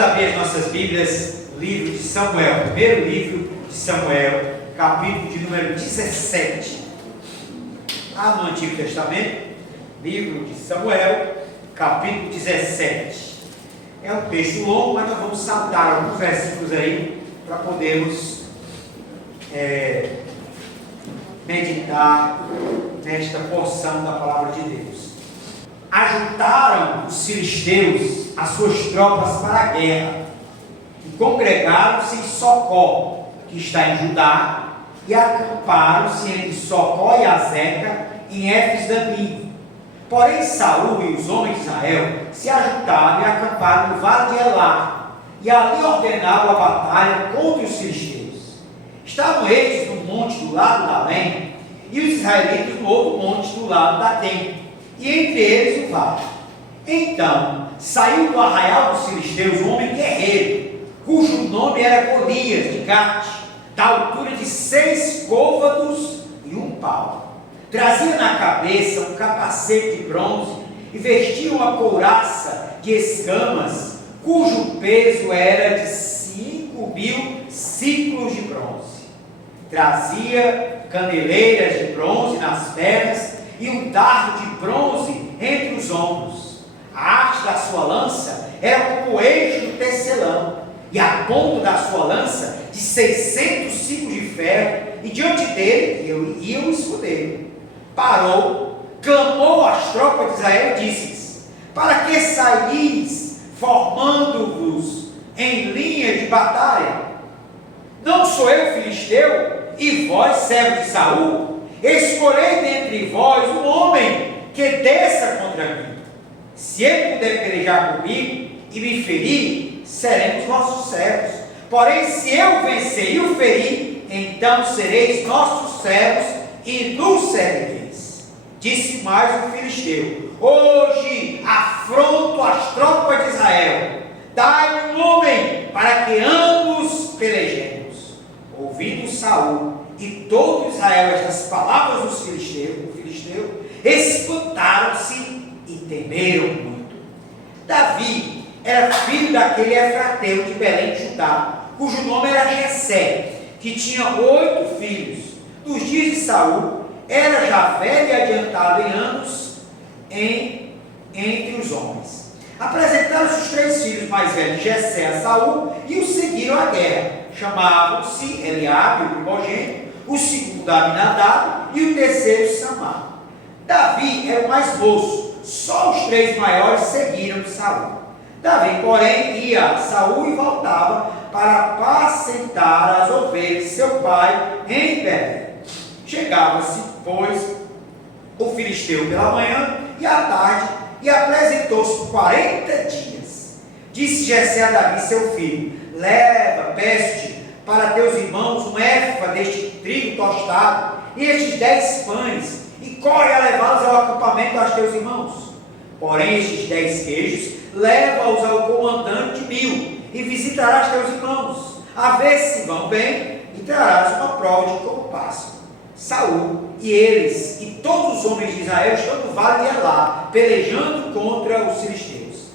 abrir as nossas Bíblias, livro de Samuel, primeiro livro de Samuel, capítulo de número 17. Lá no Antigo Testamento, livro de Samuel, capítulo 17. É um texto longo, mas nós vamos saltar alguns versículos aí para podermos meditar nesta porção da palavra de Deus. Ajuntaram os filisteus as suas tropas para a guerra e congregaram-se em Socó, que está em Judá, e acamparam-se entre Socó e Azeca, em Éfes-Damim. Porém Saul e os homens de Israel se ajuntaram e acamparam no vale de Elá, e ali ordenaram a batalha contra os filisteus. Estavam eles no monte do lado da Além, e os israelitas no outro monte do lado da Tem, e entre eles o vale. Então saiu do arraial dos filisteus um homem guerreiro, cujo nome era Golias de Gate, da altura de 6 côvados e 1 palmo. Trazia na cabeça um capacete de bronze e vestia uma couraça de escamas, cujo peso era de 5.000 ciclos de bronze. Trazia candeleiras de bronze nas pernas e um dardo de bronze entre os ombros. A haste da sua lança era como o eixo do tecelão, e a ponta da sua lança de 600 ciclos de ferro, e diante dele ia um escudeiro. Parou, clamou às tropas de Israel e disse-lhes: para que saís formando-vos em linha de batalha? Não sou eu filisteu, e vós, servo de Saul? Escolhei dentre vós um homem que desça contra mim. Se ele puder pelejar comigo e me ferir, seremos vossos servos. Porém, se eu vencer e o ferir, então sereis nossos servos e nos servireis. Disse mais o filisteu: hoje afronto as tropas de Israel. Dai-me um homem para que ambos pelejemos. Ouvindo Saul e todo Israel estas palavras dos filisteus, espantaram-se e temeram muito. Davi era filho daquele Efrateu de Belém de Judá, cujo nome era Jessé, que tinha 8 filhos. Nos dias de Saul, era já velho e adiantado em anos entre os homens. Apresentaram-se os 3 filhos mais velhos de Jessé a Saul e o seguiram à guerra. Chamavam-se Eliabe, o primogênito, o segundo Abinadab e o terceiro Samar. Davi era o mais moço, só os 3 maiores seguiram Saul. Davi, porém, ia a Saul e voltava para apacentar as ovelhas de seu pai em Belém. Chegava-se, pois, o filisteu pela manhã e à tarde, e apresentou-se por 40 dias. Disse Jessé a Davi, seu filho: leva, peço-te, para teus irmãos um éfa deste trigo tostado e estes 10 pães, e corre a levá-los ao acampamento aos teus irmãos. Porém, estes 10 queijos, leva-os ao comandante de 1000, e visitarás teus irmãos, a ver se vão bem, e trarás uma prova de como passam. Saul e eles e todos os homens de Israel estão no vale de Elá, pelejando contra os filisteus.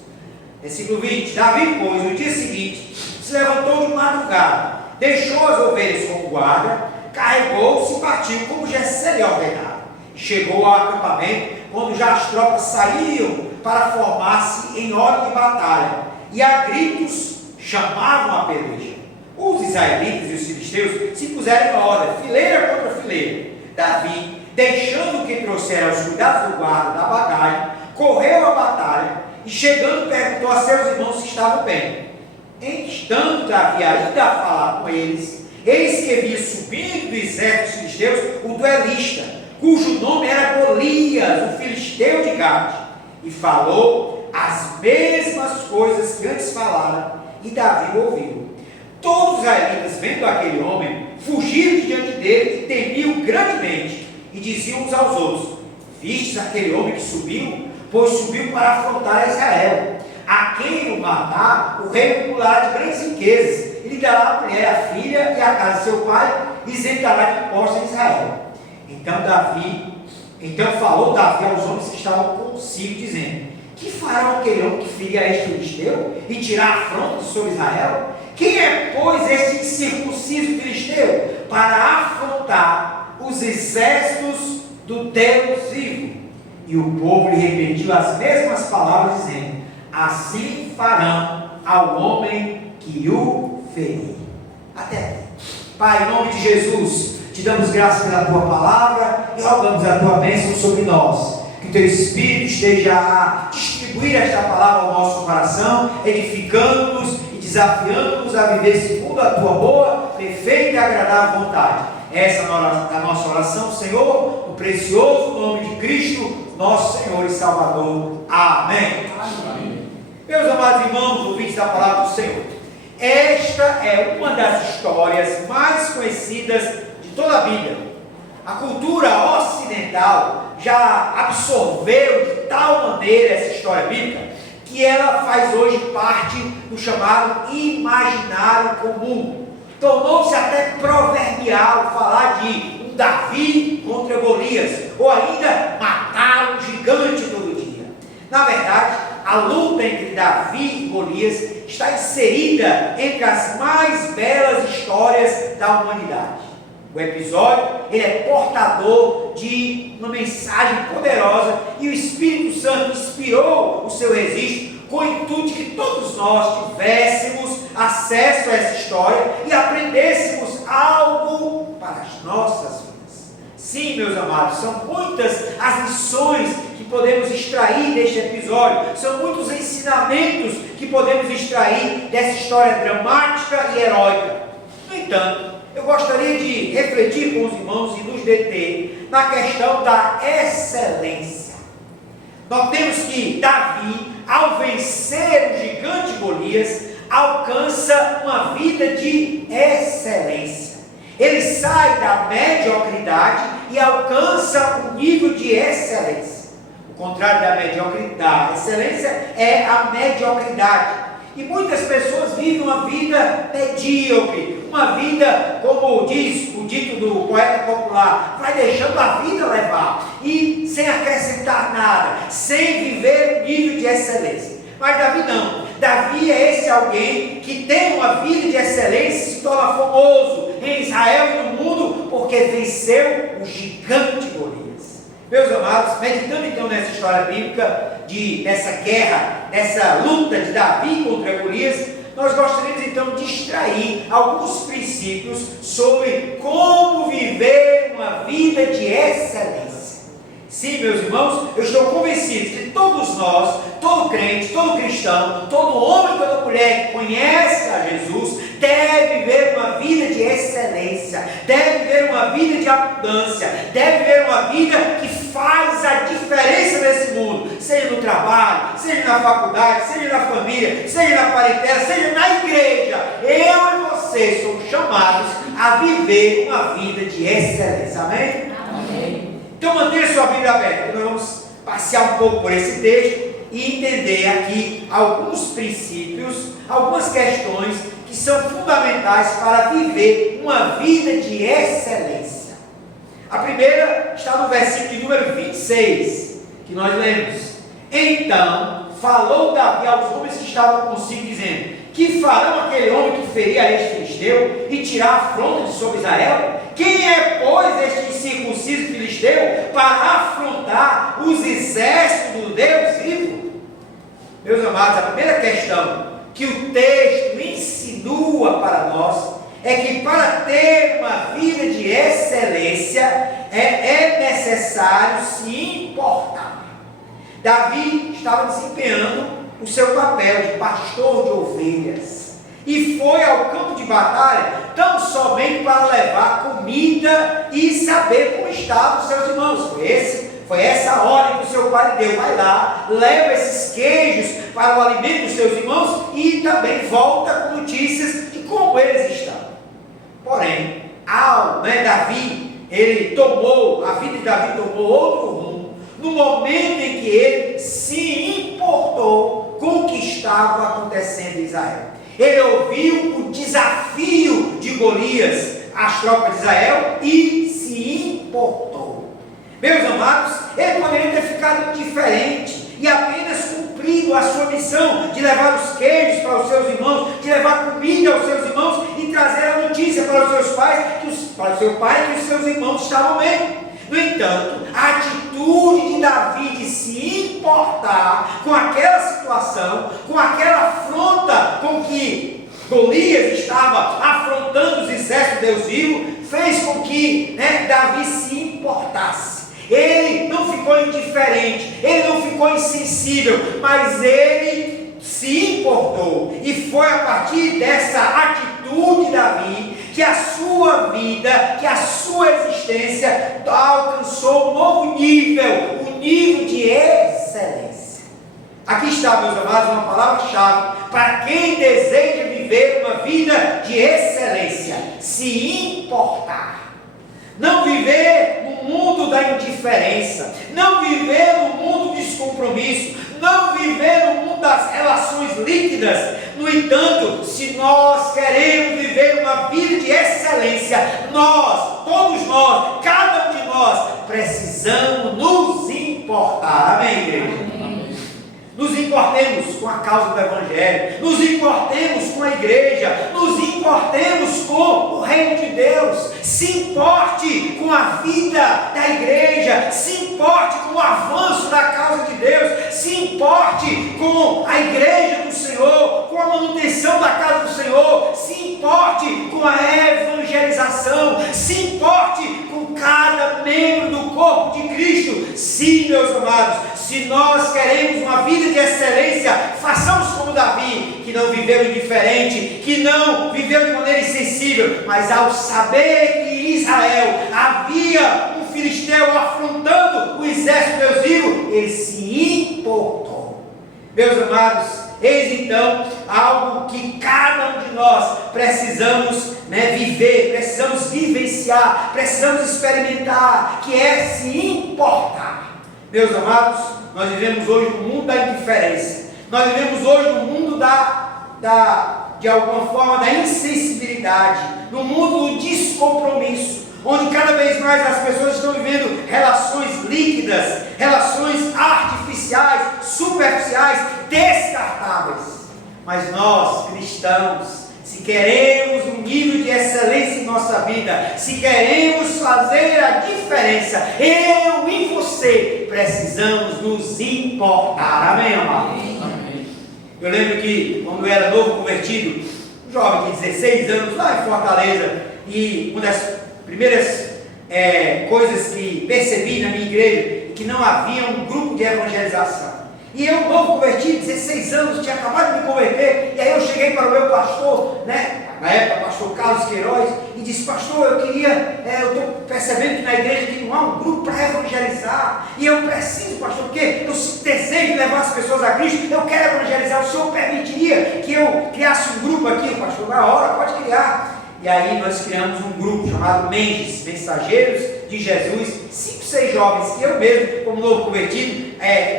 Versículo 20. Davi, pois, no dia seguinte, se levantou de madrugada, deixou as ovelhas como guarda, carregou-se e partiu como Jessé lhe ordenara. Chegou ao acampamento quando já as tropas saíam para formar-se em ordem de batalha, e a gritos chamavam a peleja. Os israelitas e os filisteus se puseram em ordem, fileira contra fileira. Davi, deixando que trouxera os cuidados do guarda da bagagem, correu à batalha e, chegando, perguntou a seus irmãos se estavam bem. Estando Davi ainda a falar com eles, eis que via subindo do exército dos filisteus o duelista, cujo nome era Golias, o filisteu de Gate, e falou as mesmas coisas que antes falara, e Davi ouviu. Todos os israelitas, vendo aquele homem, fugiram de diante dele e temiam grandemente, e diziam uns aos outros: vistes aquele homem que subiu? Pois subiu para afrontar Israel. A quem o matar, o rei acumulará de grandes riquezas, e lhe dará a mulher, a filha e a casa de seu pai, e isentará de impostos em Israel. Então falou Davi aos homens que estavam consigo, dizendo: Que fará aquele homem que feria este filisteu e tirar a afronta sobre Israel? Quem é, pois, este incircunciso filisteu para afrontar os exércitos do Deus vivo? E o povo lhe repetiu as mesmas palavras, dizendo: assim farão ao homem que o ferir. Até aqui. Pai, em nome de Jesus, te damos graças pela tua palavra e rogamos a tua bênção sobre nós. Que o teu Espírito esteja a distribuir esta palavra ao nosso coração, edificando-nos e desafiando-nos a viver segundo a tua boa, perfeita e agradável vontade. Essa é a nossa oração, Senhor, no precioso nome de Cristo, nosso Senhor e Salvador. Amém. Amém. Meus amados irmãos, ouvintes da palavra do Senhor, esta é uma das histórias mais conhecidas de toda a Bíblia. A cultura ocidental já absorveu de tal maneira essa história bíblica que ela faz hoje parte do chamado imaginário comum. Tornou-se até proverbial falar de um Davi contra Golias, ou ainda matar um gigante todo dia. Na verdade, a luta entre Davi e Golias está inserida entre as mais belas histórias da humanidade. O episódio ele é portador de uma mensagem poderosa e o Espírito Santo inspirou o seu registro com o intuito de que todos nós tivéssemos acesso a essa história e aprendêssemos algo para as nossas vidas. Sim, meus amados, são muitas as lições que podemos extrair deste episódio, são muitos ensinamentos que podemos extrair dessa história dramática e heróica. No entanto, eu gostaria de refletir com os irmãos e nos deter na questão da excelência. Notemos que Davi, ao vencer o gigante Golias, alcança uma vida de excelência. Ele sai da mediocridade e alcança um nível de excelência. O contrário da mediocridade, a excelência é a mediocridade. E muitas pessoas vivem uma vida medíocre, uma vida, como diz o dito do poeta popular, vai deixando a vida levar, e sem acrescentar nada, sem viver um nível de excelência. Mas Davi não. Davi é esse alguém que tem uma vida de excelência e se torna famoso em Israel e no mundo, porque venceu o gigante Golias. Meus amados, meditando então nessa história bíblica, dessa guerra, dessa luta de Davi contra Golias, nós gostaríamos então de extrair alguns princípios sobre como viver uma vida de excelência. Sim, meus irmãos, eu estou convencido que todos nós, todo crente, todo cristão, todo homem, toda mulher que conhece a Jesus, deve viver uma vida de excelência, deve viver uma vida de abundância, deve viver uma vida que faz a diferença nesse mundo, seja no trabalho, seja na faculdade, seja na família, seja na parentela, seja na igreja. Eu e você somos chamados a viver uma vida de excelência. Amém? Amém. Então mantenha sua Bíblia aberta. Nós vamos passear um pouco por esse texto e entender aqui alguns princípios, algumas questões que são fundamentais para viver uma vida de excelência. A primeira está no versículo de número 26, que nós lemos. Então falou Davi aos homens que estavam consigo, dizendo: que farão aquele homem que feria este filisteu e tirar a afronta de sobre Israel? Quem é, pois, este incircunciso filisteu para afrontar os exércitos do Deus vivo? Meus amados, a primeira questão que o texto insinua para nós é que para ter uma vida de excelência é necessário se importar. Davi estava desempenhando o seu papel de pastor de ovelhas e foi ao campo de batalha tão somente para levar comida e saber como estavam os seus irmãos. Foi essa ordem que o seu pai deu: vai lá, leva esses queijos para o alimento dos seus irmãos e também volta com notícias de como eles estão. Porém, Davi, a vida de Davi tomou outro rumo no momento em que ele se importou com o que estava acontecendo em Israel. Ele ouviu o desafio de Golias às tropas de Israel e se importou. Meus amados, ele poderia ter ficado indiferente e apenas levar os queijos para os seus irmãos, de levar comida aos seus irmãos e trazer a notícia para os seus pais, para o seu pai, que os seus irmãos estavam bem. No entanto, a atitude de Davi de se importar com aquela situação, com aquela afronta com que Golias estava afrontando os exércitos de Deus vivo, fez com que Davi se importasse. Ele não ficou indiferente, ele não ficou insensível, mas ele se importou. E foi a partir dessa atitude de Davi que a sua vida, que a sua existência alcançou um novo nível, um nível de excelência. Aqui está, meus amados, uma palavra-chave para quem deseja viver uma vida de excelência: se importar. Não viver no mundo da indiferença, não viver no mundo do descompromisso, não viver no mundo das relações líquidas. No entanto, se nós queremos viver uma vida de excelência, nós, todos nós, cada um de nós, precisamos nos importar. Amém, igreja? Nos importemos com a causa do Evangelho, nos importemos com a igreja, nos importemos com o reino de Deus. Se importe com a vida da igreja, se importe com o avanço da causa de Deus, se importe com a igreja do Senhor, com a manutenção da casa do Senhor, se importe com a evangelização, se importe com cada membro do corpo de Cristo. Sim, meus amados, se nós queremos uma vida de excelência, façamos como Davi, que não viveu indiferente, que não viveu de maneira insensível, mas ao saber que em Israel havia um filisteu afrontando o exército de Deus vivo, ele se importou. Meus amados, eis então algo que cada um de nós precisamos viver, precisamos vivenciar, precisamos experimentar, que é se importar. Meus amados, nós vivemos hoje no mundo da indiferença, nós vivemos hoje no mundo de alguma forma da insensibilidade, no mundo do descompromisso, onde cada vez mais as pessoas estão vivendo relações líquidas, relações artificiais, superficiais, descartáveis. Mas nós, cristãos, se queremos um nível de excelência em nossa vida, se queremos fazer a diferença, eu e você precisamos nos importar. Amém, amado? Amém. Eu lembro que quando eu era novo convertido, um jovem de 16 anos, lá em Fortaleza, e uma das primeiras coisas que percebi na minha igreja, que não havia um grupo de evangelização. E eu, novo convertido, 16 anos, tinha acabado de me converter, e aí eu cheguei para o meu pastor, na época, pastor Carlos Queiroz, e disse: pastor, eu estou percebendo que na igreja aqui não há um grupo para evangelizar, e eu preciso, pastor, porque eu desejo levar as pessoas a Cristo, eu quero evangelizar, o senhor permitiria que eu criasse um grupo aqui? Pastor, na hora, pode criar. E aí nós criamos um grupo chamado Mendes, Mensageiros de Jesus, 5, 6 jovens, que eu mesmo, como novo convertido,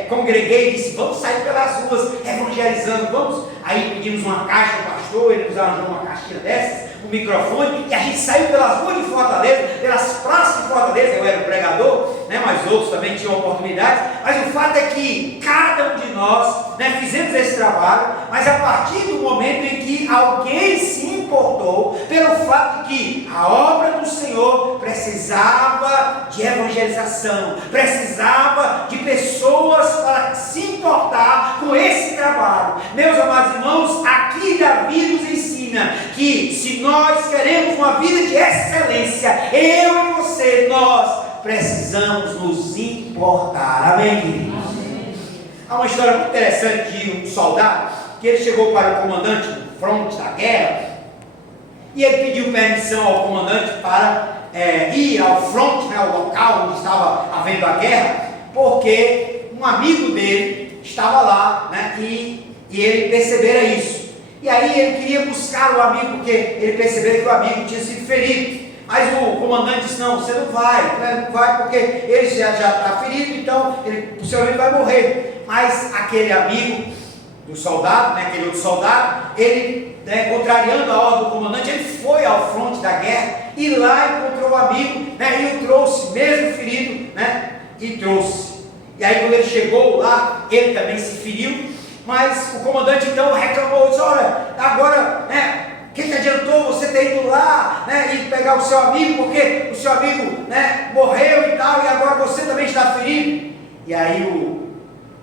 congreguei e disse: vamos sair pelas ruas evangelizando, vamos. Aí pedimos uma caixa ao pastor, ele nos arranjou uma caixinha dessas, um microfone, e a gente saiu pelas ruas de Fortaleza, pelas praças de Fortaleza. Eu era o pregador, mas outros também tinham oportunidades. Mas o fato é que cada um de nós fizemos esse trabalho, mas a partir do momento em que alguém se importou pelo fato de que a obra do Senhor precisava de evangelização, precisava de pessoas para se importar com esse trabalho. Meus amados irmãos, aqui Davi nos ensina que se nós queremos uma vida de excelência, eu e você, nós precisamos nos importar. Amém, queridos? Há uma história muito interessante de um soldado, que ele chegou para o comandante do fronte da guerra, e ele pediu permissão ao comandante para ir ao fronte, ao local onde estava havendo a guerra, porque um amigo dele estava lá, e ele percebera isso. E aí ele queria buscar o amigo, porque ele percebeu que o amigo tinha sido ferido. Mas o comandante disse: não, você não vai, porque ele já está ferido, então o seu amigo vai morrer. Mas aquele amigo do soldado, aquele outro soldado, ele, contrariando a ordem do comandante, ele foi ao fronte da guerra, e lá encontrou o amigo, e o trouxe, mesmo ferido, e trouxe. E aí quando ele chegou lá, ele também se feriu, Mas o comandante então reclamou, disse: olha, agora, né, que adiantou você ter ido lá, né, e pegar o seu amigo, porque o seu amigo, né, morreu e tal, e agora você também está ferido? E aí o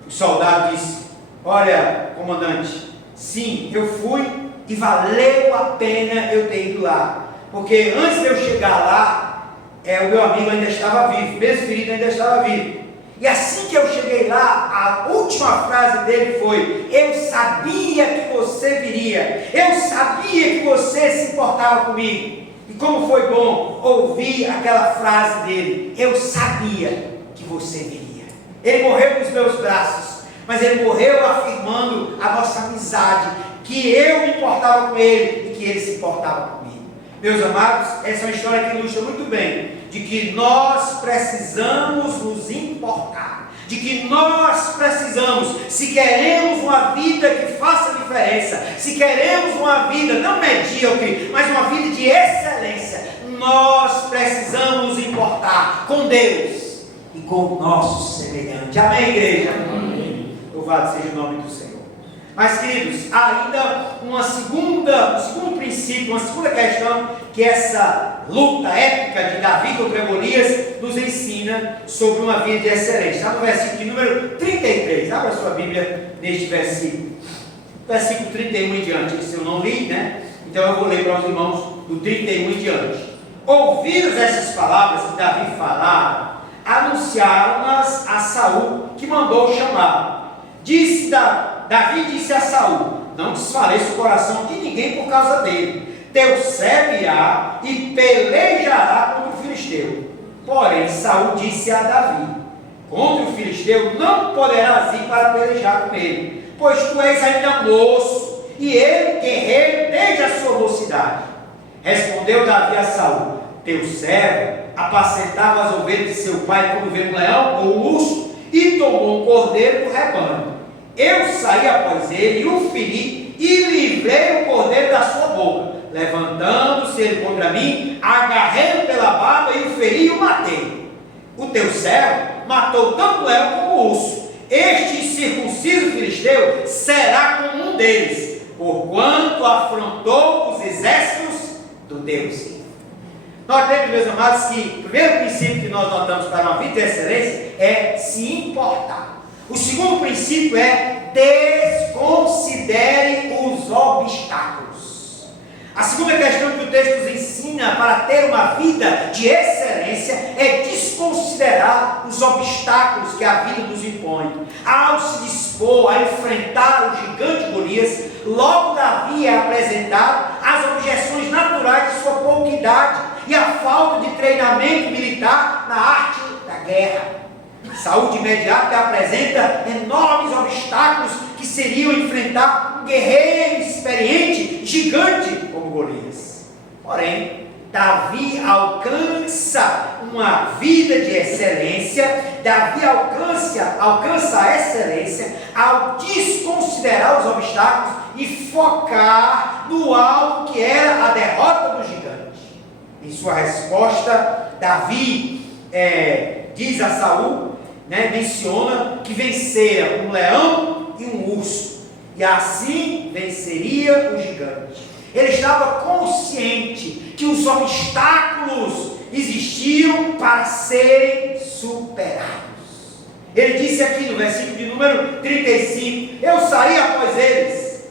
soldado disse: olha, comandante, sim, eu fui e valeu a pena eu ter ido lá, porque antes de eu chegar lá, o meu amigo ainda estava vivo, mesmo ferido ainda estava vivo. E assim que eu cheguei lá, a última frase dele foi: eu sabia que você viria, eu sabia que você se importava comigo. E como foi bom ouvir aquela frase dele: eu sabia que você viria. Ele morreu nos meus braços, mas ele morreu afirmando a nossa amizade, que eu me importava com ele e que ele se importava comigo. Meus amados, essa é uma história que ilustra muito bem de que nós precisamos nos importar, de que nós precisamos, se queremos uma vida que faça diferença, se queremos uma vida não medíocre, mas uma vida de excelência, nós precisamos nos importar com Deus e com o nosso semelhante. Amém, igreja? Amém. Louvado seja o nome do Senhor. Mas, queridos, há ainda um segundo princípio, uma segunda questão que essa luta épica de Davi contra Golias nos ensina sobre uma vida de excelência. Está no versículo de número 33. Abra a sua Bíblia neste versículo. Versículo 31 em diante. Esse eu não li, né? Então eu vou ler para os irmãos do 31 em diante. Ouvidos essas palavras que Davi falava, anunciaram-nas a Saul, que mandou chamar. Davi disse a Saul: não desfaleça o coração de ninguém por causa dele. Teu servo irá e pelejará contra o filisteu. Porém Saul disse a Davi: contra o filisteu não poderás ir para pelejar com ele, pois tu és ainda moço, e ele guerreiro desde a sua mocidade. Respondeu Davi a Saul: teu servo apacentava as ovelhas de seu pai quando veio um leão ou um urso, e tomou um cordeiro do rebanho. Eu saí após ele e o feri, e livrei o cordeiro da sua boca. Levantando-se ele contra mim, agarrei-o pela barba e o feri e o matei. O teu servo matou tanto o leão como o urso. Este incircunciso filisteu será como um deles, porquanto afrontou os exércitos do Deus. Nós temos, meus amados, que o primeiro princípio que nós notamos para uma vida de excelência é se importar. O segundo princípio é: desconsidere os obstáculos. A segunda questão que o texto nos ensina para ter uma vida de excelência é desconsiderar os obstáculos que a vida nos impõe. Ao se dispor a enfrentar o gigante Golias, logo Davi é apresentado às objeções naturais de sua pouca idade e a falta de treinamento militar na arte da guerra. Saul de imediato apresenta enormes obstáculos que seriam enfrentar um guerreiro experiente, gigante como Golias. Porém, Davi alcança uma vida de excelência. Davi alcança a excelência ao desconsiderar os obstáculos e focar no alvo que era a derrota do gigante. Em sua resposta, Davi diz a Saul, menciona que vencera um leão e um urso, e assim venceria o gigante. Ele estava consciente que os obstáculos existiam para serem superados. Ele disse aqui no versículo de número 35: eu saí após eles,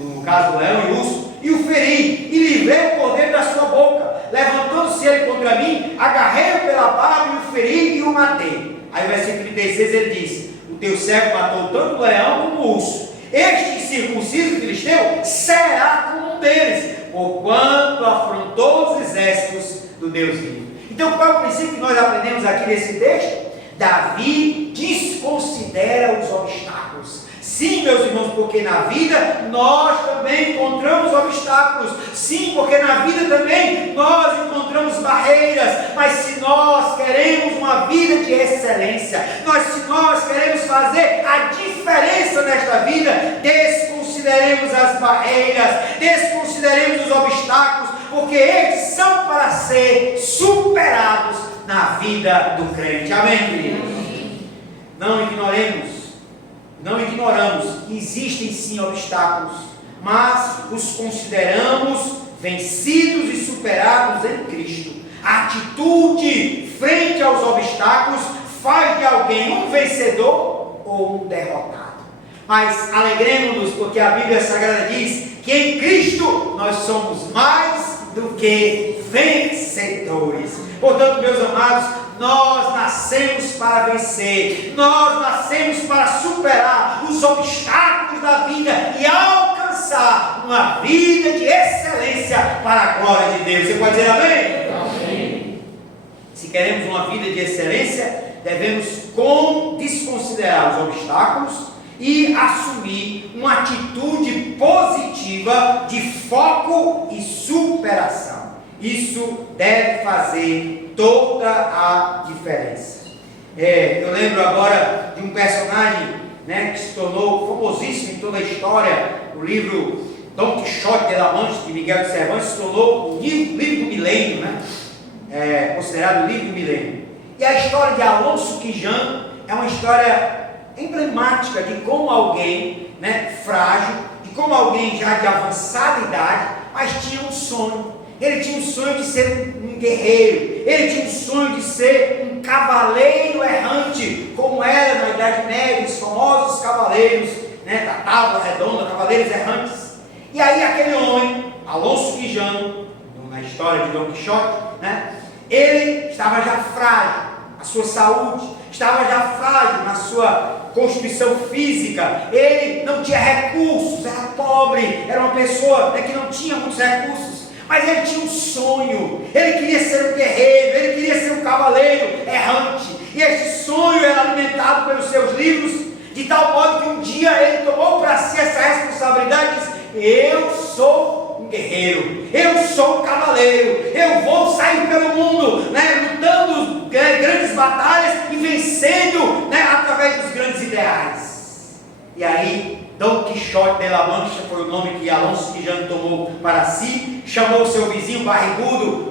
no caso o leão e o urso, e o feri, e livrei o cordeiro da sua boca. Levantando-se ele contra mim, agarrei-o pela barba e o feri e o matei. Aí o versículo 36 ele diz: o teu servo matou tanto o leão como o urso. Este incircunciso filisteu será como um deles, porquanto afrontou os exércitos do Deus vivo. Então, qual é o princípio que nós aprendemos aqui nesse texto? Davi desconsidera os obstáculos. Sim, meus irmãos, porque na vida nós também encontramos obstáculos. Sim, porque na vida também nós encontramos barreiras. Mas se nós queremos uma vida de excelência, se nós queremos fazer a diferença nesta vida, desconsideremos as barreiras, desconsideremos os obstáculos, porque eles são para ser superados não ignoramos que existem sim obstáculos, mas os consideramos vencidos e superados em Cristo. A atitude frente aos obstáculos faz de alguém um vencedor ou um derrotado. Mas alegremos-nos, porque a Bíblia Sagrada diz que em Cristo nós somos mais do que vencedores. Portanto, meus amados, nós nascemos para vencer, nós nascemos para superar os obstáculos da vida e alcançar uma vida de excelência para a glória de Deus. Você pode dizer amém? Amém. Se queremos uma vida de excelência, devemos desconsiderar os obstáculos e assumir uma atitude positiva de foco e superação. Isso deve fazer toda a diferença. Eu lembro agora de um personagem, que se tornou famosíssimo em toda a história. O livro Dom Quixote de La Mancha, de Miguel de Cervantes, se tornou o livro do milênio, considerado o livro do milênio. E a história de Alonso Quijano é uma história emblemática de como alguém frágil, de como alguém já de avançada idade, mas tinha um sonho. Ele tinha um sonho de ser um guerreiro, ele tinha um sonho de ser um cavaleiro errante, como era na Idade Média, os famosos cavaleiros da Tábua Redonda, cavaleiros errantes. E aí aquele homem, Alonso Quijano, na história de Dom Quixote, ele estava já frágil, a sua saúde estava já frágil na sua constituição física, ele não tinha recursos, era pobre, era uma pessoa que não tinha muitos recursos, mas ele tinha um sonho, ele queria ser um guerreiro, ele queria ser um cavaleiro errante, e esse sonho era alimentado pelos seus livros, de tal modo que um dia ele tomou para si essa responsabilidade e disse: eu sou um guerreiro, eu sou um cavaleiro, eu vou sair pelo mundo, lutando grandes batalhas e vencendo, através dos grandes ideais. E aí Dom Quixote de La Mancha foi o nome que Alonso Quijano tomou para si, chamou o seu vizinho barrigudo,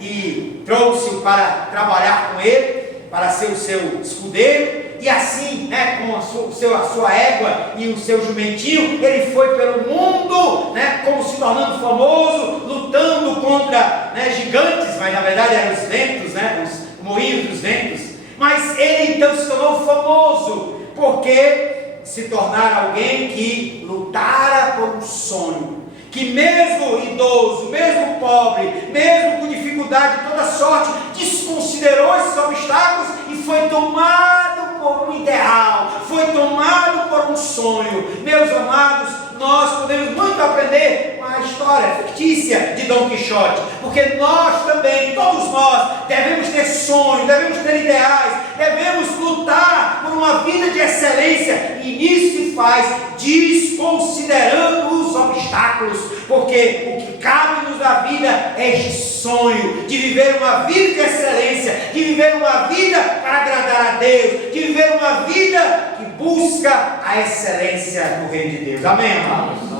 e trouxe-o para trabalhar com ele, para ser o seu escudeiro, e assim, com a sua égua e o seu jumentinho, ele foi pelo mundo, como se tornando famoso, lutando contra gigantes, mas na verdade eram os ventos, os moinhos dos ventos. Mas ele então se tornou famoso, porque se tornar alguém que lutara por um sonho, que mesmo idoso, mesmo pobre, mesmo com dificuldade de toda sorte, desconsiderou esses obstáculos e foi tomado por um ideal, foi tomado por um sonho. Meus amados, nós podemos muito aprender com a história fictícia de Dom Quixote, porque nós também, todos nós, devemos ter sonhos, devemos ter ideais, devemos lutar por uma vida de excelência, e nisso se faz desconsiderando os obstáculos, porque o que cabe-nos na vida é este sonho de viver uma vida de excelência, de viver uma vida para agradar a Deus, de viver uma vida que busca a excelência no reino de Deus. Amém, amados?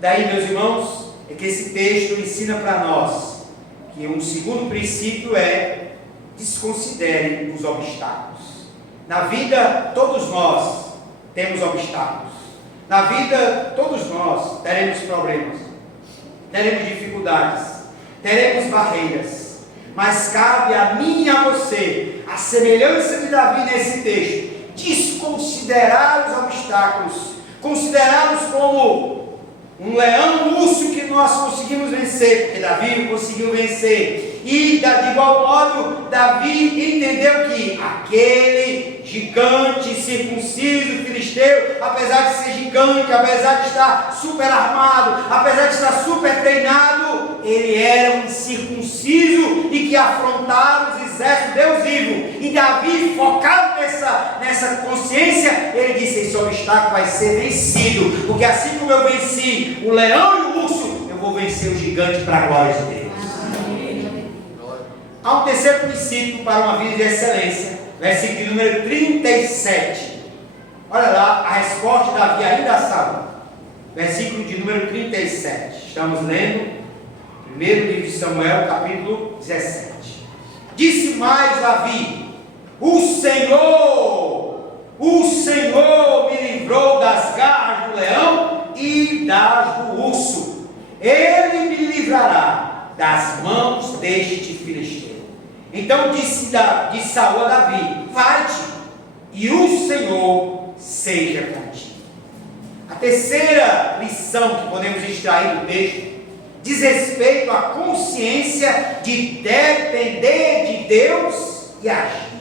Daí, meus irmãos, é que esse texto ensina para nós que um segundo princípio é: desconsidere os obstáculos. Na vida, todos nós temos obstáculos. Na vida, todos nós teremos problemas, teremos dificuldades, teremos barreiras, mas cabe a mim e a você, a semelhança de Davi nesse texto, desconsiderar os obstáculos, considerá-los como um leão, um urso que nós conseguimos vencer, porque Davi conseguiu vencer. E de igual modo, Davi entendeu que aquele gigante circunciso filisteu, apesar de ser gigante, apesar de estar super armado, apesar de estar super treinado, ele era um circunciso e que afrontava os exércitos de Deus vivo. E Davi, focado nessa consciência, ele disse: esse obstáculo vai ser vencido, porque assim como eu venci o leão e o urso, eu vou vencer o gigante para a glória de Deus. Há um terceiro princípio para uma vida de excelência, versículo de número 37. Olha lá, a resposta de Davi ainda à saúde. Versículo de número 37. Estamos lendo primeiro livro de Samuel, capítulo 17. Disse mais Davi: o Senhor o Senhor me livrou das garras do leão e das do urso. Ele me livrará das mãos deste filisteu. Então disse Saul a Davi: vai-te, e o Senhor seja contigo. A terceira lição que podemos extrair do texto diz respeito à consciência de depender de Deus e agir.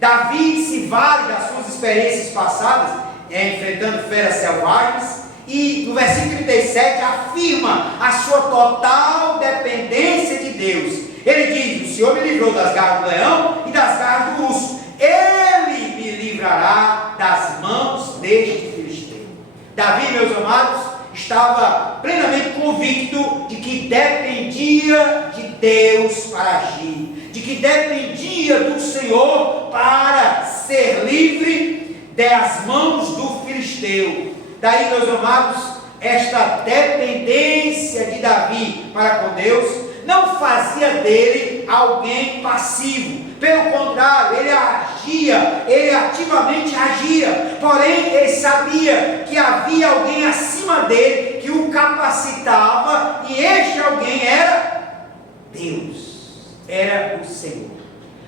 Davi se vale das suas experiências passadas, enfrentando feras selvagens, e no versículo 37 afirma a sua total dependência de Deus. Ele diz: o Senhor me livrou das garras do leão e das garras do urso. Ele me livrará das mãos deste filisteu. Davi, meus amados, estava plenamente convicto de que dependia de Deus para agir, de que dependia do Senhor para ser livre das mãos do filisteu. Daí, meus amados, esta dependência de Davi para com Deus não fazia dele alguém passivo. Pelo contrário, ele agia, ele ativamente agia. Porém, ele sabia que havia alguém acima dele que o capacitava, e este alguém era Deus, era o Senhor.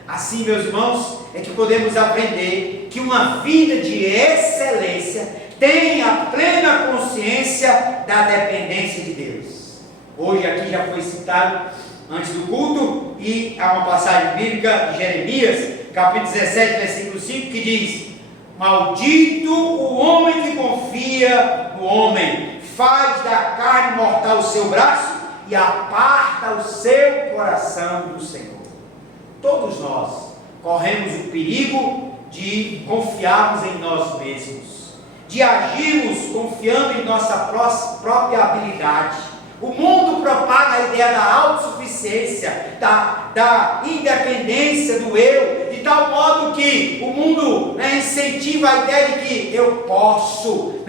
Assim, meus irmãos, é que podemos aprender que uma vida de excelência tem a plena consciência da dependência de Deus. Hoje aqui já foi citado antes do culto, e há uma passagem bíblica de Jeremias, capítulo 17, versículo 5, que diz: maldito o homem que confia no homem, faz da carne mortal o seu braço e aparta o seu coração do Senhor. Todos nós corremos o perigo de confiarmos em nós mesmos, de agirmos confiando em nossa própria habilidade. O mundo propaga a ideia da autossuficiência, da independência do eu, de tal modo que o mundo incentiva a ideia de que eu posso,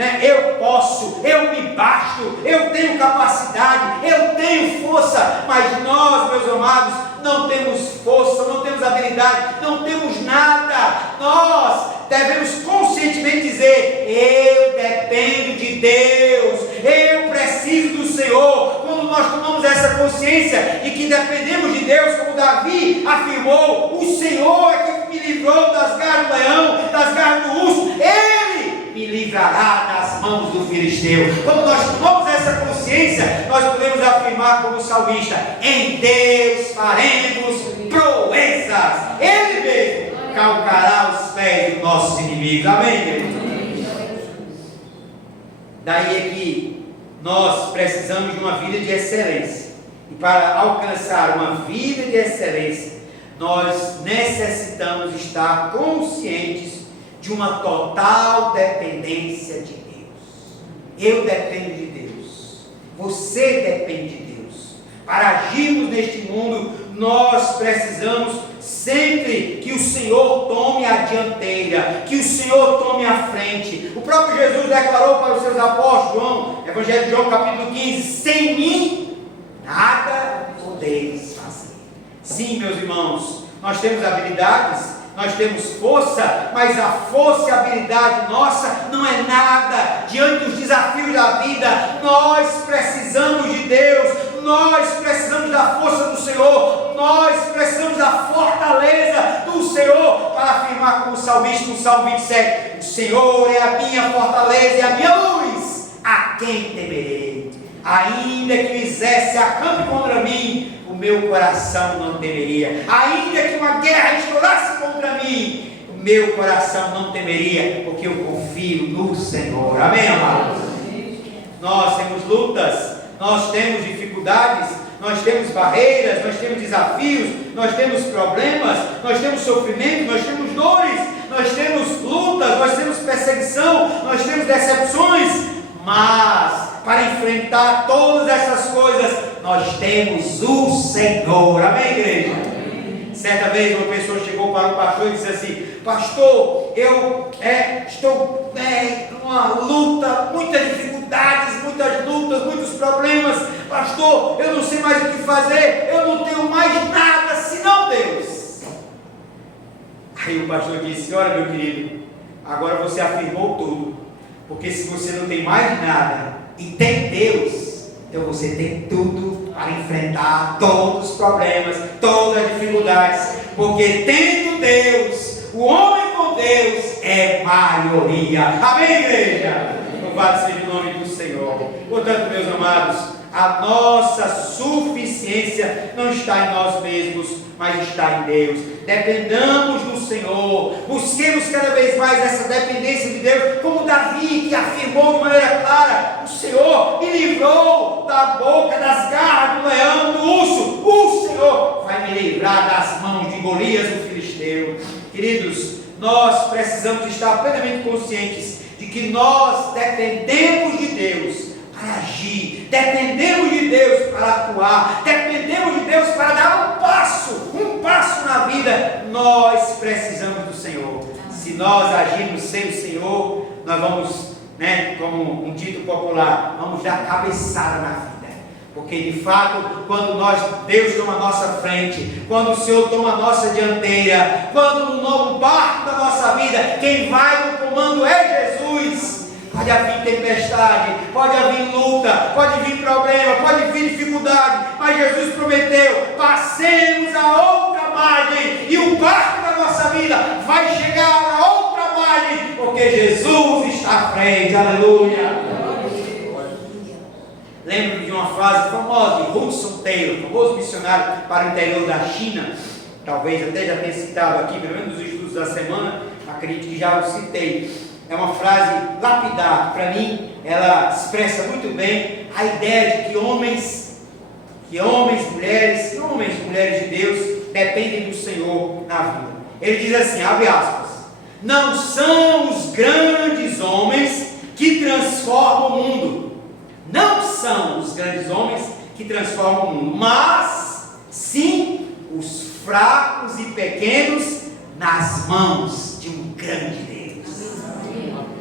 eu me basto, eu tenho capacidade, eu tenho força. Mas nós, meus amados, não temos força, não temos habilidade, não temos nada. Nós devemos conscientemente dizer: eu dependo de Deus, eu preciso do Senhor. Quando nós tomamos essa consciência de que dependemos de Deus, como Davi afirmou: o Senhor é que me livrou das garras do leão, das garras do urso, Ele me livrará das mãos do filisteu. Quando nós tomamos essa consciência, nós podemos afirmar como salmista: em Deus faremos proezas, Ele mesmo calcará os pés dos nossos inimigos. Amém, querido? Daí é que nós precisamos de uma vida de excelência, e para alcançar uma vida de excelência, nós necessitamos estar conscientes de uma total dependência de Deus. Eu dependo de Deus, você depende de Deus. Para agirmos neste mundo, nós precisamos sempre que o Senhor tome a dianteira, que o Senhor tome a frente. O próprio Jesus declarou para os seus apóstolos, Evangelho de João capítulo 15: sem mim nada podeis fazer. Sim, meus irmãos, nós temos habilidades, nós temos força, mas a força e a habilidade nossa não é nada diante dos desafios da vida. Nós precisamos de Deus, nós precisamos da força do Senhor, nós precisamos da fortaleza do Senhor para afirmar como salmista no Salmo 27: o Senhor é a minha fortaleza e a minha luz, a quem temerei? Ainda que fizesse acampe contra mim, o meu coração não temeria. Ainda que uma guerra estourasse contra mim, o meu coração não temeria, porque eu confio no Senhor. Amém, amados? Nós temos lutas, nós temos dificuldades, nós temos barreiras, nós temos desafios, nós temos problemas, nós temos sofrimento, nós temos dores, nós temos lutas, nós temos perseguição, nós temos decepções. Mas para enfrentar todas essas coisas, nós temos o Senhor. Amém, igreja? Amém. Certa vez uma pessoa chegou para o pastor e disse assim: pastor, eu estou numa luta, muitas dificuldades, muitas lutas, muitos problemas. Pastor, eu não sei mais o que fazer, eu não tenho mais nada senão Deus. Aí o pastor disse: olha, meu querido, agora você afirmou tudo. Porque se você não tem mais nada e tem Deus, então você tem tudo para enfrentar todos os problemas, todas as dificuldades. Porque tendo Deus, o homem com Deus é maioria. Amém, igreja? Louvado seja o nome do Senhor. Portanto, meus amados, a nossa suficiência não está em nós mesmos, mas está em Deus. Dependamos do Senhor, busquemos cada vez mais essa dependência de Deus, como Davi, que afirmou de maneira clara: o Senhor me livrou da boca, das garras do leão, do urso. O Senhor vai me livrar das mãos de Golias, o filisteu. Queridos, nós precisamos estar plenamente conscientes de que nós dependemos de Deus para agir, dependemos de Deus para atuar, dependemos de Deus para dar um passo na vida. Nós precisamos do Senhor. Se nós agirmos sem o Senhor, nós vamos, como um dito popular, vamos dar cabeçada na vida. Porque de fato, quando Deus toma a nossa frente, quando o Senhor toma a nossa dianteira, quando no novo barco da nossa vida, quem vai no comando é Jesus. Pode haver tempestade, pode haver luta, pode vir problema, pode vir dificuldade, mas Jesus prometeu: passemos a outra margem, e o barco da nossa vida vai chegar a outra margem, porque Jesus está à frente. Aleluia! Lembro de uma frase famosa de Hudson Taylor, famoso missionário para o interior da China. Talvez até já tenha citado aqui, pelo menos nos estudos da semana, acredito que já o citei. É uma frase lapidar, para mim ela expressa muito bem a ideia de que homens, mulheres de Deus dependem do Senhor na vida. Ele diz assim, abre aspas: não são os grandes homens que transformam o mundo, não são os grandes homens que transformam o mundo, mas sim os fracos e pequenos nas mãos de um grande Deus.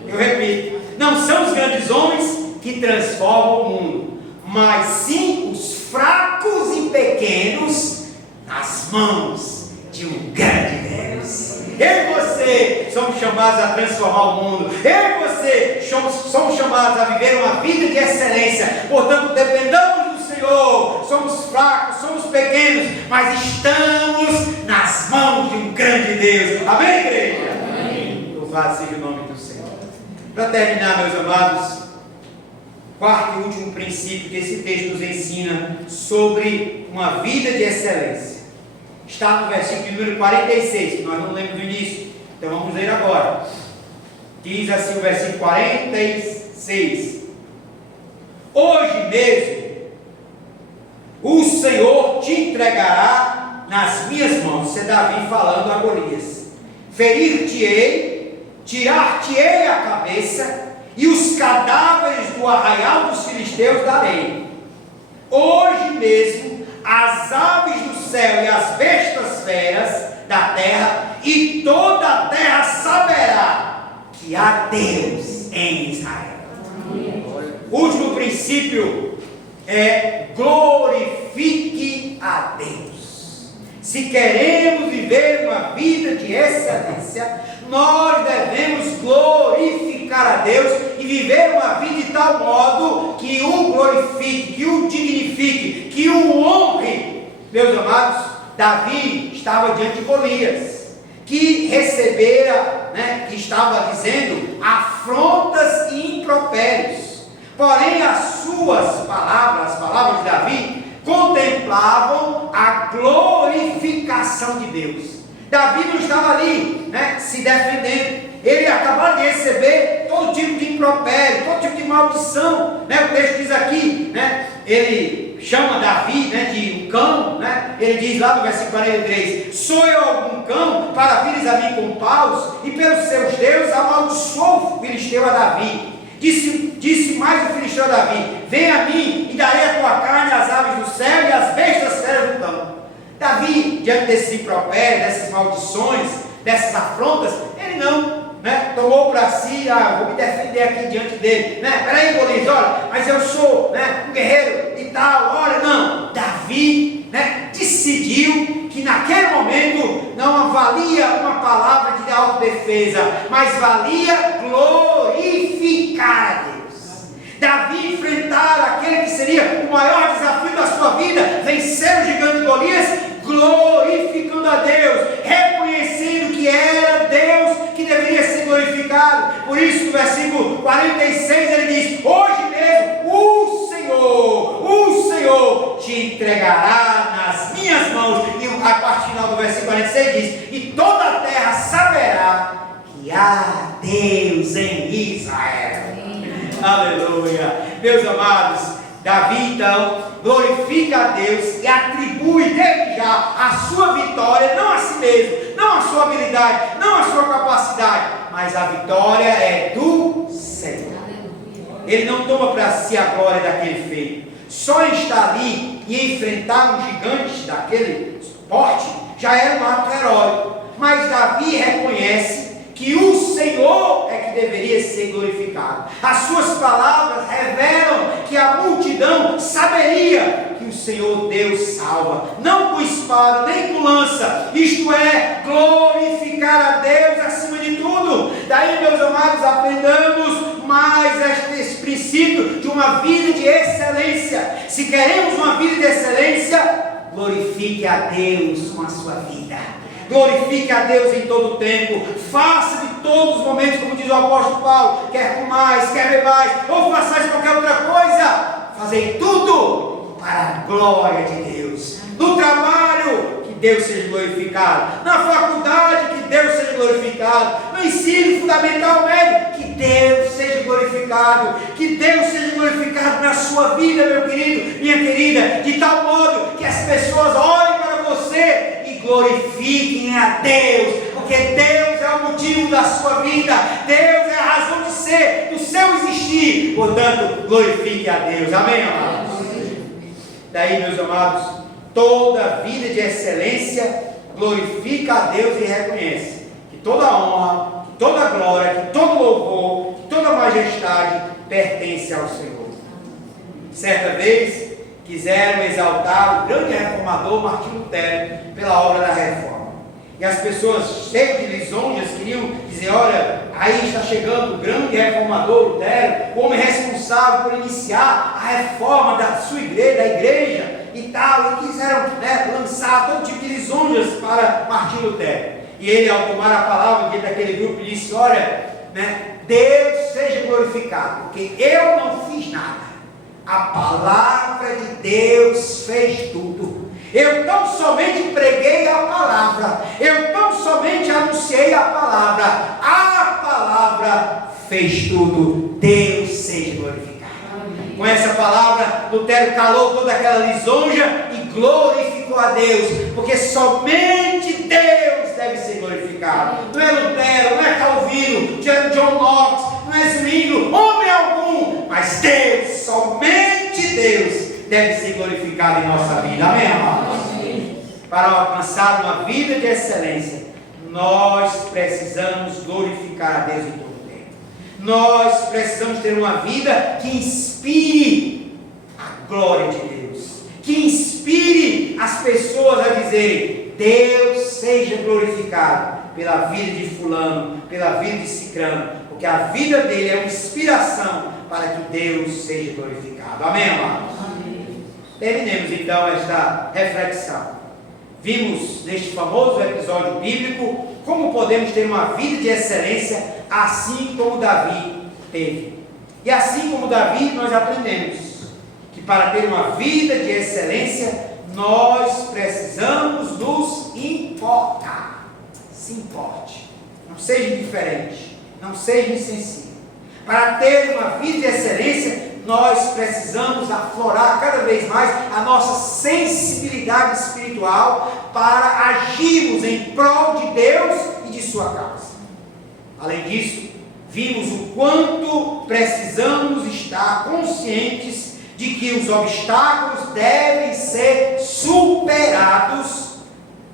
Eu repito, não são os grandes homens que transformam o mundo, mas sim os fracos e pequenos nas mãos de um grande Deus. Eu e você somos chamados a transformar o mundo. Eu e você somos chamados a viver uma vida de excelência. Portanto, dependamos do Senhor. Somos fracos, somos pequenos, mas estamos nas mãos de um grande Deus. Amém, igreja? Amém. Louvado seja o nome do Senhor. Para terminar, meus amados, quarto e último princípio que esse texto nos ensina sobre uma vida de excelência está no versículo número 46, que nós não lemos do início, então vamos ler agora. Diz assim o versículo 46: hoje mesmo o Senhor te entregará nas minhas mãos. Isso é Davi falando a Golias. Ferir-te-ei, tirar-te-ei a cabeça, e os cadáveres do arraial dos filisteus darei. Hoje mesmo as aves do céu e as bestas feras da terra, e toda a terra saberá que há Deus em Israel. O último princípio é: glorifique a Deus. Se queremos viver uma vida de excelência, nós devemos glorificar a Deus e viver uma vida de tal modo que o glorifique, que o dignifique, que o honre. Meus amados, Davi estava diante de Golias, que recebera, que estava dizendo afrontas e impropérios. Porém, as suas palavras, as palavras de Davi, contemplavam a glorificação de Deus. Davi não estava ali, se defendendo. Ele acabou de receber todo tipo de impropério, todo tipo de maldição. O texto diz aqui, ele chama Davi de um cão. Ele diz lá no versículo 43: sou eu algum cão para vires a mim com paus? E pelos seus deuses amaldiçoou o filisteu a Davi. Disse mais o filisteu a Davi: vem a mim e darei a tua carne às aves do céu e às bestas feras do campo. Davi, diante desses impropérios, dessas maldições, dessas afrontas, ele não tomou para si: vou me defender aqui diante dele. Peraí, Golias, olha, mas eu sou um guerreiro e tal. Olha, não. Davi decidiu que naquele momento não valia uma palavra de autodefesa, mas valia glorificar a Deus. Davi enfrentar aquele que seria o maior desafio da sua vida, vencer o gigante Golias, glorificando a Deus, reconhecendo que era Deus que deveria ser glorificado. Por isso, no versículo 46, ele diz: hoje mesmo o Senhor te entregará nas minhas mãos. E a parte final do versículo 46 diz: e toda a terra saberá que há Deus em Israel. Aleluia. Meus amados, Davi então glorifica a Deus e atribui desde já a sua vitória, não a si mesmo, não a sua habilidade, não a sua capacidade, mas a vitória é do Senhor. Ele não toma para si a glória daquele feito. Só estar ali e enfrentar um gigante daquele porte já era um ato heróico. Mas Davi reconhece que o Senhor é que deveria ser glorificado. As suas palavras revelam que a multidão saberia que o Senhor Deus salva, não com espada, nem com lança, isto é, glorificar a Deus acima de tudo. Daí, meus amados, aprendamos mais esse princípio de uma vida de excelência. Se queremos uma vida de excelência, glorifique a Deus com a sua vida. Glorifique a Deus em todo o tempo. Faça de todos os momentos, como diz o apóstolo Paulo, quer comais, quer bebais, ou façais qualquer outra coisa, fazei tudo para a glória de Deus. No trabalho, que Deus seja glorificado. Na faculdade, que Deus seja glorificado. No ensino fundamental médio, que Deus seja glorificado. Que Deus seja glorificado na sua vida, meu querido, minha querida, de tal modo que as pessoas olhem para você e glorifiquem a Deus, porque Deus é o motivo da sua vida, Deus é a razão de ser, do seu existir. Portanto, glorifique a Deus. Amém, amados? Daí, meus amados, toda vida de excelência glorifica a Deus e reconhece que toda honra, que toda glória, que todo louvor, que toda majestade pertence ao Senhor. Certa vez quiseram exaltar o grande reformador Martinho Lutero pela obra da reforma. E as pessoas cheias de lisonjas queriam dizer: olha, aí está chegando o grande reformador Lutero, o homem responsável por iniciar a reforma da sua igreja, da igreja e tal. E quiseram lançar todo tipo de lisonjas para Martinho Lutero. E ele, ao tomar a palavra diante daquele grupo, disse: olha, Deus seja glorificado, porque eu não fiz nada. A palavra de Deus fez tudo. Eu tão somente preguei a palavra. Eu tão somente anunciei a palavra. A palavra fez tudo. Deus seja glorificado. Amém. Com essa palavra, Lutero calou toda aquela lisonja e glorificou a Deus. Porque somente Deus deve ser glorificado. Não é Lutero, não é Calvino, não é John Knox, não é Zwinglio, homem algum. Mas Deus, somente Deus deve ser glorificado em nossa vida. Amém, amados? Para alcançar uma vida de excelência, nós precisamos glorificar a Deus em todo o tempo. Nós precisamos ter uma vida que inspire a glória de Deus, que inspire as pessoas a dizerem: Deus seja glorificado pela vida de fulano, pela vida de cicrano, porque a vida dele é uma inspiração para que Deus seja glorificado. Amém, amados? Amém. Terminemos então esta reflexão. Vimos neste famoso episódio bíblico como podemos ter uma vida de excelência assim como Davi teve. E assim como Davi, nós aprendemos que para ter uma vida de excelência nós precisamos nos importar. Se importe, não seja indiferente, não seja insensível. Para ter uma vida de excelência, nós precisamos aflorar cada vez mais a nossa sensibilidade espiritual para agirmos em prol de Deus e de sua causa. Além disso, vimos o quanto precisamos estar conscientes de que os obstáculos devem ser superados,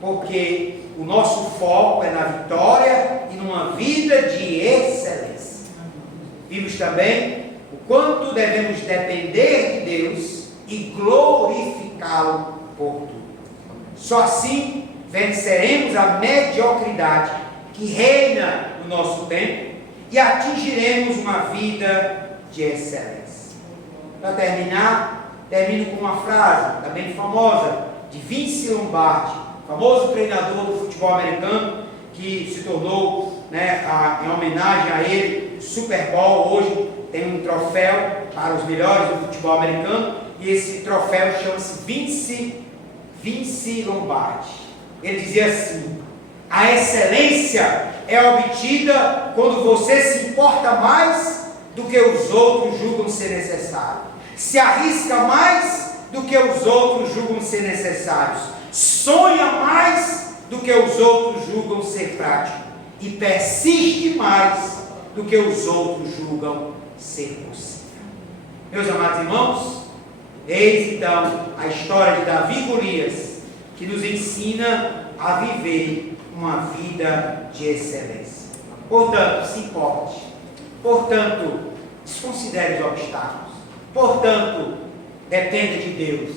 porque o nosso foco é na vitória e numa vida de excelência. Vimos também o quanto devemos depender de Deus e glorificá-lo por tudo. Só assim venceremos a mediocridade que reina no nosso tempo e atingiremos uma vida de excelência. Para terminar, termino com uma frase também famosa de Vince Lombardi, famoso treinador do futebol americano, que se tornou, em homenagem a ele, o Super Bowl. Hoje tem um troféu para os melhores do futebol americano, e esse troféu chama-se Vince Lombardi. Ele dizia assim: a excelência é obtida quando você se importa mais do que os outros julgam ser necessário, se arrisca mais do que os outros julgam ser necessários, sonha mais do que os outros julgam ser prático e persiste mais do que os outros julgam ser possível. Meus amados irmãos, eis então a história de Davi e Golias, que nos ensina a viver uma vida de excelência. Portanto, se importe. Portanto, desconsidere os obstáculos. Portanto, dependa de Deus.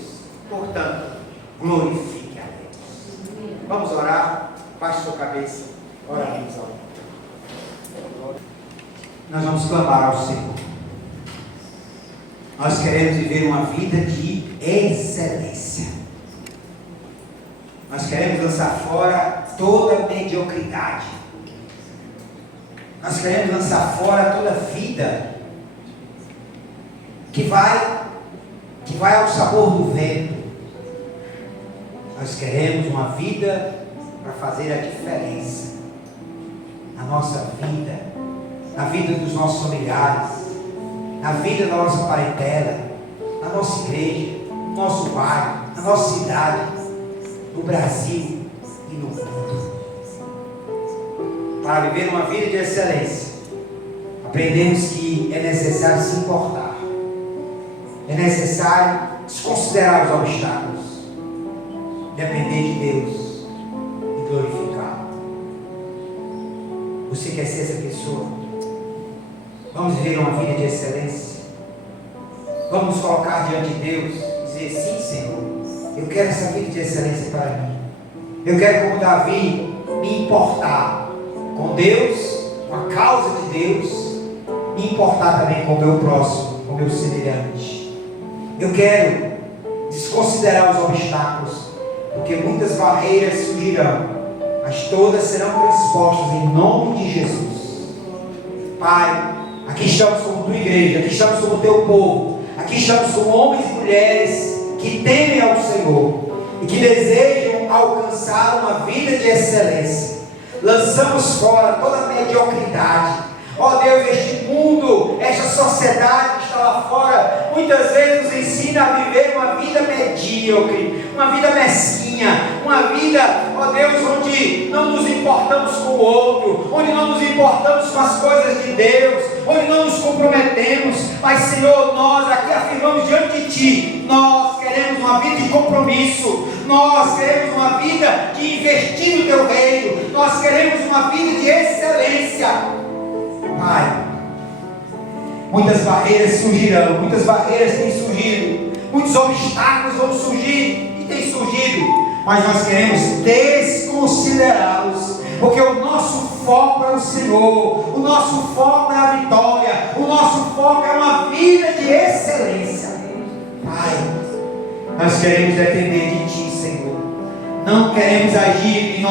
Portanto, glorifique a Deus. Vamos orar? Baixe sua cabeça. Oraremos ao Senhor. Nós vamos clamar ao Senhor. Nós queremos viver uma vida de excelência. Nós queremos lançar fora toda mediocridade. Nós queremos lançar fora toda vida que vai ao sabor do vento. Nós queremos uma vida para fazer a diferença na nossa vida, na vida dos nossos familiares, na vida da nossa parentela, na nossa igreja, no nosso bairro, na nossa cidade, no Brasil e no mundo. Para viver uma vida de excelência, aprendemos que é necessário se importar, é necessário desconsiderar os obstáculos, depender de Deus e glorificá-lo. Você quer ser essa pessoa? Vamos viver uma vida de excelência? Vamos nos colocar diante de Deus e dizer: sim, Senhor, eu quero essa vida de excelência para mim. Eu quero, como Davi, me importar com Deus, com a causa de Deus, me importar também com o meu próximo, com o meu semelhante. Eu quero desconsiderar os obstáculos, porque muitas barreiras surgirão, mas todas serão transpostas em nome de Jesus. Pai, aqui estamos como tua igreja, aqui estamos como teu povo, aqui estamos como homens e mulheres que temem ao Senhor e que desejam alcançar uma vida de excelência. Lançamos fora toda a mediocridade. Ó Deus, este mundo, esta sociedade que está lá fora, muitas vezes nos ensina a viver uma vida medíocre, uma vida mesquinha, uma vida, ó Deus, onde não nos importamos com o outro, onde não nos importamos com as coisas de Deus, onde não nos comprometemos. Mas, Senhor, nós aqui afirmamos diante de Ti, nós queremos uma vida de compromisso, nós queremos uma vida de investir no Teu reino, nós queremos uma vida de excelência. Pai, muitas barreiras surgirão, muitas barreiras têm surgido, muitos obstáculos vão surgir e têm surgido, mas nós queremos desconsiderá-los, porque o nosso foco é o Senhor, o nosso foco é a vitória, o nosso foco é uma vida de excelência. Pai, nós queremos depender de Ti, Senhor. Não queremos agir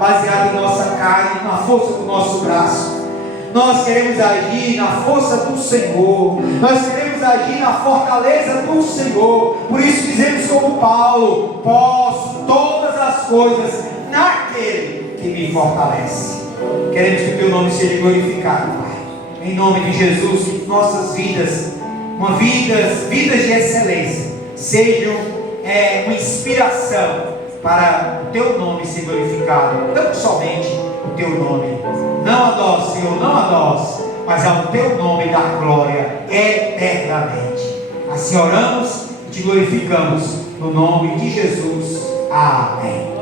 baseado em nossa carne, na força do nosso braço. Nós queremos agir na força do Senhor. Nós queremos agir na fortaleza do Senhor. Por isso dizemos como Paulo: posso todas as coisas naquele que me fortalece. Queremos que o Teu nome seja glorificado, Pai. Em nome de Jesus, que nossas vidas, vidas de excelência, sejam uma inspiração para o Teu nome ser glorificado. Não somente o Teu nome, não a nós, Senhor, não a nós, mas ao Teu nome dar glória eternamente. Assim oramos e Te glorificamos no nome de Jesus. Amém.